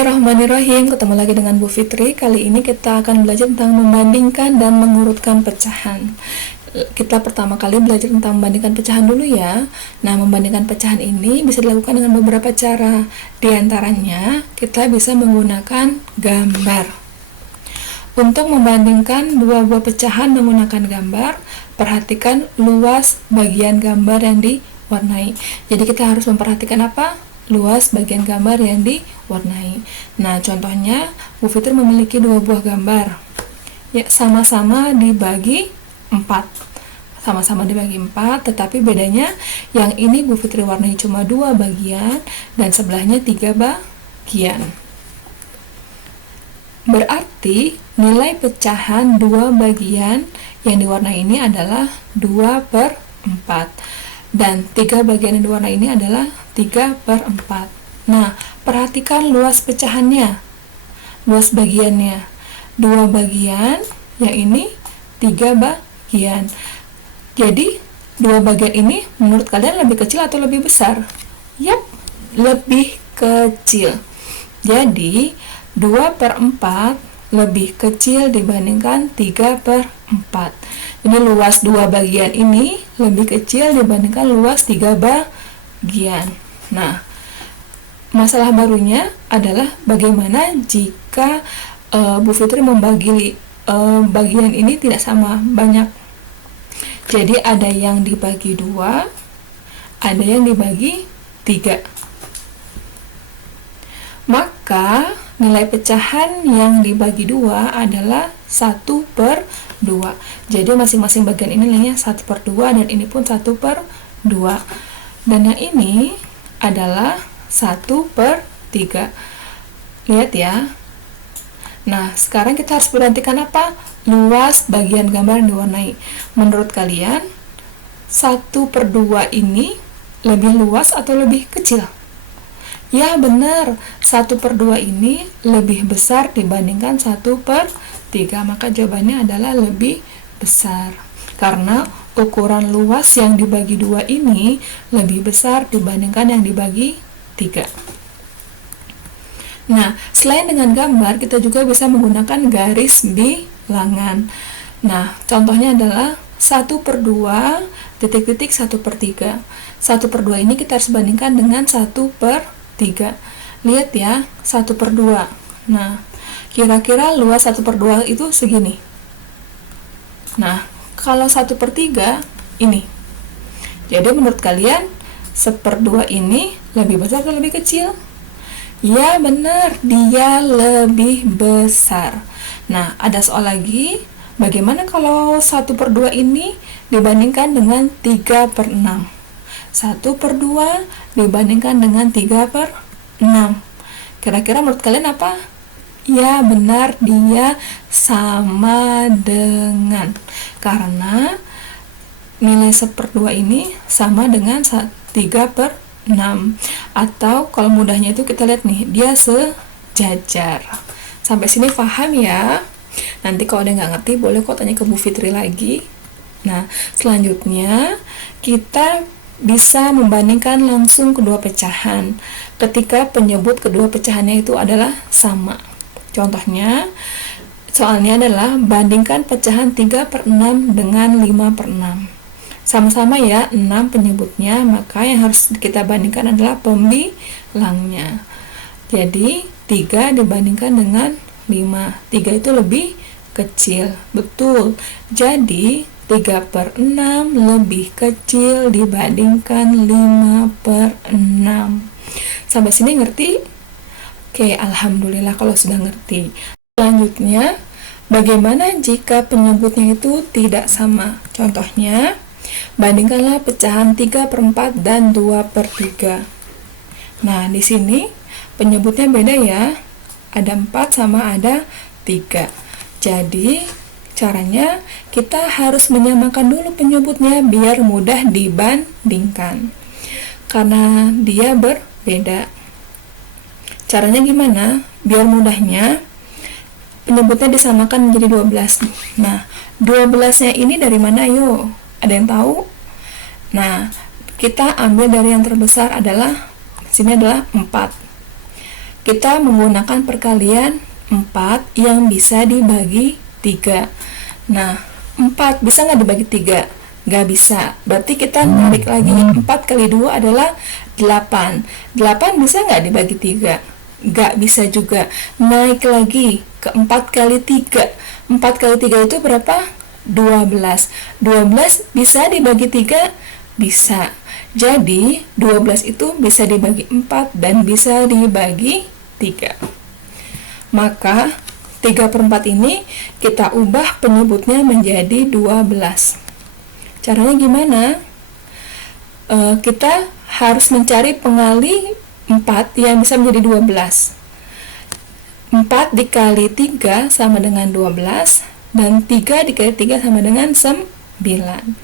Bismillahirrahmanirrahim. Ketemu lagi dengan Bu Fitri. Kali ini kita akan belajar tentang membandingkan dan mengurutkan pecahan. Kita pertama kali belajar tentang membandingkan pecahan dulu ya. Nah, membandingkan pecahan ini bisa dilakukan dengan beberapa cara. Di antaranya, kita bisa menggunakan gambar. Untuk membandingkan dua buah pecahan menggunakan gambar, perhatikan luas bagian gambar yang diwarnai. Jadi kita harus memperhatikan apa? Luas bagian gambar yang diwarnai. Nah, contohnya Bu Fitri memiliki dua buah gambar. Ya, sama-sama dibagi 4. Sama-sama dibagi 4, tetapi bedanya yang ini Bu Fitri warnai cuma 2 bagian dan sebelahnya 3 bagian. Berarti nilai pecahan 2 bagian yang diwarnai ini adalah 2/4. Dan 3 bagian yang diwarnai ini adalah 3/4. Nah, perhatikan luas pecahannya, luas bagiannya. 2 bagian, yang ini 3 bagian. Jadi, 2 bagian ini menurut kalian lebih kecil atau lebih besar? Yap, lebih kecil. Jadi, 2/4 lebih kecil dibandingkan 3/4. Jadi luas 2 bagian ini lebih kecil dibandingkan luas 3 bagian. Nah, masalah barunya adalah bagaimana jika Bu Fitri membagi bagian ini tidak sama banyak. Jadi ada yang dibagi 2, ada yang dibagi 3. Maka nilai pecahan yang dibagi 2 adalah 1/2. Jadi masing-masing bagian ini nilainya 1/2 dan ini pun 1/2. Dan yang ini adalah 1/3. Lihat ya. Nah, sekarang kita harus perhatikan apa? Luas bagian gambar yang diwarnai. Menurut kalian 1/2 ini lebih luas atau lebih kecil? Ya benar, 1/2 ini lebih besar dibandingkan 1/3, maka jawabannya adalah lebih besar. Karena ukuran luas yang dibagi 2 ini lebih besar dibandingkan yang dibagi 3. Nah, selain dengan gambar, kita juga bisa menggunakan garis bilangan. Nah, contohnya adalah 1/2, titik-titik 1/3. 1/2 ini kita harus bandingkan dengan 1/3. Lihat ya, 1/2. Nah, kira-kira luas 1/2 itu segini. Nah, kalau 1/3 ini. Jadi menurut kalian 1/2 ini lebih besar atau lebih kecil? Ya benar, dia lebih besar. Nah, ada soal lagi. Bagaimana kalau 1/2 ini dibandingkan dengan 3/6? 1/2 dibandingkan dengan 3/6. Kira-kira menurut kalian apa? Ya benar, dia sama dengan. Karena nilai 1/2 ini sama dengan 3/6. Atau kalau mudahnya itu kita lihat nih, dia sejajar. Sampai sini paham ya? Nanti kalau ada yang nggak ngerti, boleh kok tanya ke Bu Fitri lagi. Nah, selanjutnya kita bisa membandingkan langsung kedua pecahan ketika penyebut kedua pecahannya itu adalah sama. Contohnya, soalnya adalah bandingkan pecahan 3/6 dengan 5/6. Sama-sama ya, 6 penyebutnya, maka yang harus kita bandingkan adalah pembilangnya. Jadi, 3 dibandingkan dengan 5. 3 itu lebih kecil. Betul. Jadi, 3/6 lebih kecil dibandingkan 5/6. Sampai sini ngerti? Oke, alhamdulillah kalau sudah ngerti. Selanjutnya, bagaimana jika penyebutnya itu tidak sama? Contohnya, bandingkanlah pecahan 3/4 dan 2/3. Nah, di sini penyebutnya beda ya. Ada 4 sama ada 3. Jadi, caranya kita harus menyamakan dulu penyebutnya biar mudah dibandingkan. Karena dia berbeda. Caranya gimana? Biar mudahnya penyebutnya disamakan menjadi 12. Nah, 12-nya ini dari mana yuk? Ada yang tahu? Nah, kita ambil dari yang terbesar adalah, sini adalah 4. kita menggunakan perkalian 4 yang bisa dibagi 3. Nah, 4 bisa nggak dibagi 3? Nggak bisa. Berarti kita narik lagi. 4 kali 2 adalah 8. 8 bisa nggak dibagi 3? Nggak bisa juga. Naik lagi ke 4 kali 3. 4 kali 3 itu berapa? 12. 12 bisa dibagi 3? Bisa. Jadi, 12 itu bisa dibagi 4 dan bisa dibagi 3. Maka, 3/4 ini kita ubah penyebutnya menjadi 12. Caranya gimana? Kita harus mencari pengali 4 yang bisa menjadi 12. 4 dikali 3 sama dengan 12, dan 3 dikali 3 sama dengan 9.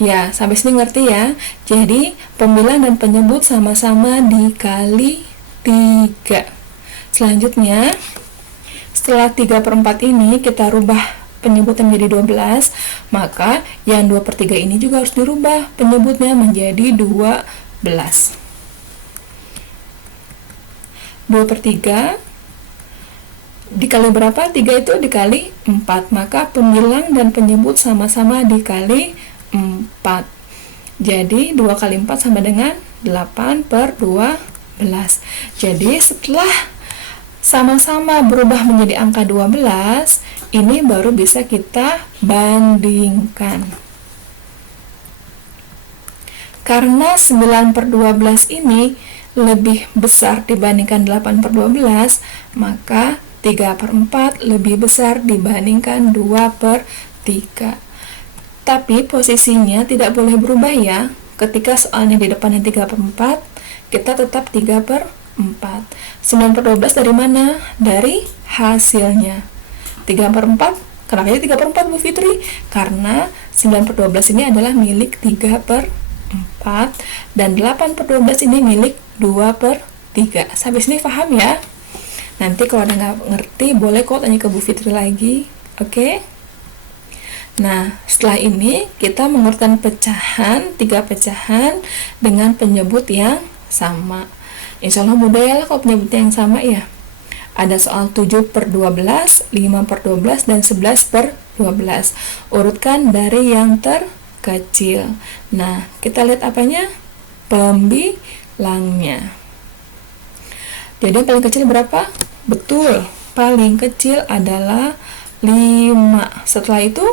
Ya, sampai sini ngerti ya? Jadi, pembilang dan penyebut sama-sama dikali 3. Selanjutnya, setelah 3/4 ini kita rubah penyebutnya menjadi 12, maka yang 2/3 ini juga harus dirubah penyebutnya menjadi 12. 2/3 dikali berapa? 3 itu dikali 4, maka pembilang dan penyebut sama-sama dikali 4. Jadi 2 kali 4 sama dengan 8/12. Jadi setelah sama-sama berubah menjadi angka 12, ini baru bisa kita bandingkan. Karena 9/12 ini lebih besar dibandingkan 8/12, maka 3/4 lebih besar dibandingkan 2/3. Tapi posisinya tidak boleh berubah ya. Ketika soalnya di depannya 3/4, kita tetap 3/4. 9/12 dari mana? Dari hasilnya. 3/4, kenapa jadi 3/4 Bu Fitri? Karena 9/12 ini adalah milik 3/4 dan 8/12 ini milik 2/3. Sampai sini paham ya? Nanti kalau ada nggak ngerti, boleh kok tanya ke Bu Fitri lagi. Oke? Nah, setelah ini kita mengurutkan pecahan, 3 pecahan dengan penyebut yang sama. Insya Allah mudah ya kalau penyebutnya yang sama ya. Ada soal 7/12, 5/12, dan 11/12. Urutkan dari yang terkecil. Nah, kita lihat apanya? Pembilangnya. Jadi yang paling kecil berapa? Betul, paling kecil adalah 5. Setelah itu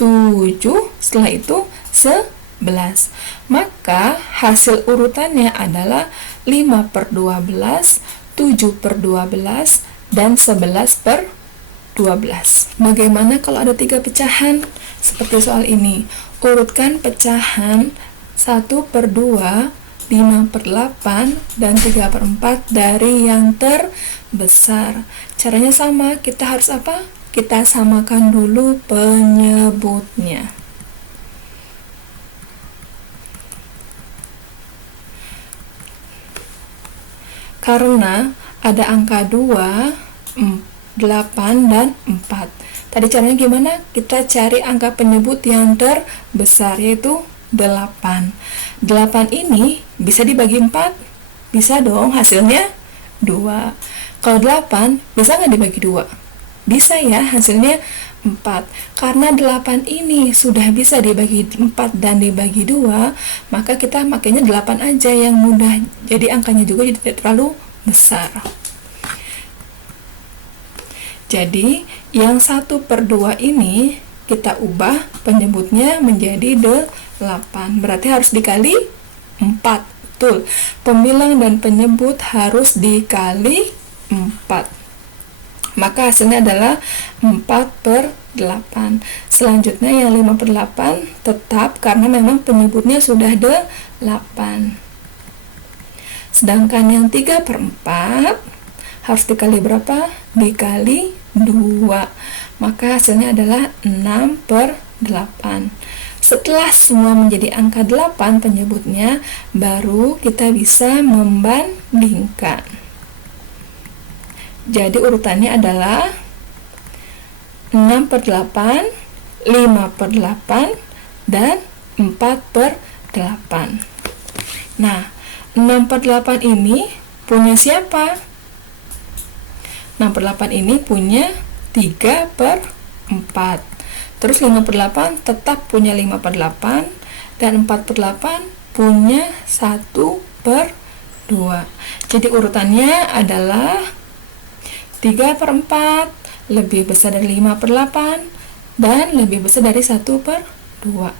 7, setelah itu 11. Maka hasil urutannya adalah 5/12, 7/12, dan 11/12. Bagaimana kalau ada 3 pecahan? Seperti soal ini. Urutkan pecahan 1/2, 5/8, dan 3/4 dari yang terbesar. Caranya sama, kita harus apa? Kita samakan dulu penyebutnya. Karena ada angka 2, 8, dan 4. Tadi caranya gimana? Kita cari angka penyebut yang terbesar, yaitu 8. 8 ini bisa dibagi 4? Bisa dong, hasilnya 2. Kalau 8, bisa nggak dibagi 2? Bisa ya, hasilnya 4. Karena 8 ini sudah bisa dibagi 4 dan dibagi 2, maka kita makanya 8 aja yang mudah. Jadi angkanya juga tidak terlalu besar. Jadi yang 1/2 ini kita ubah penyebutnya menjadi 8. Berarti harus dikali 4. Betul. Pembilang dan penyebut harus dikali 4. Maka hasilnya adalah 4/8. Selanjutnya yang 5/8 tetap karena memang penyebutnya sudah 8. Sedangkan yang 3/4 harus dikali berapa? Dikali 2. Maka hasilnya adalah 6/8. Setelah semua menjadi angka 8 penyebutnya, baru kita bisa membandingkan. Jadi urutannya adalah 6/8, 5/8, dan 4/8. Nah, 6/8 ini punya siapa? 6 per 8 ini punya 3 per 4. Terus 5 per 8 tetap punya 5 per 8, dan 4 per 8 punya 1 per 2. Jadi urutannya adalah 3 per 4 lebih besar dari 5 per 8 dan lebih besar dari 1 per 2.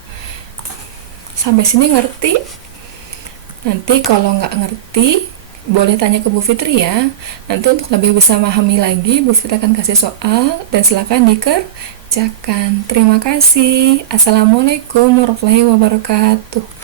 Sampai sini ngerti? Nanti kalau nggak ngerti, boleh tanya ke Bu Fitri ya. Nanti untuk lebih bisa memahami lagi, Bu Fitri akan kasih soal dan silakan dikerjakan. Terima kasih. Assalamualaikum warahmatullahi wabarakatuh.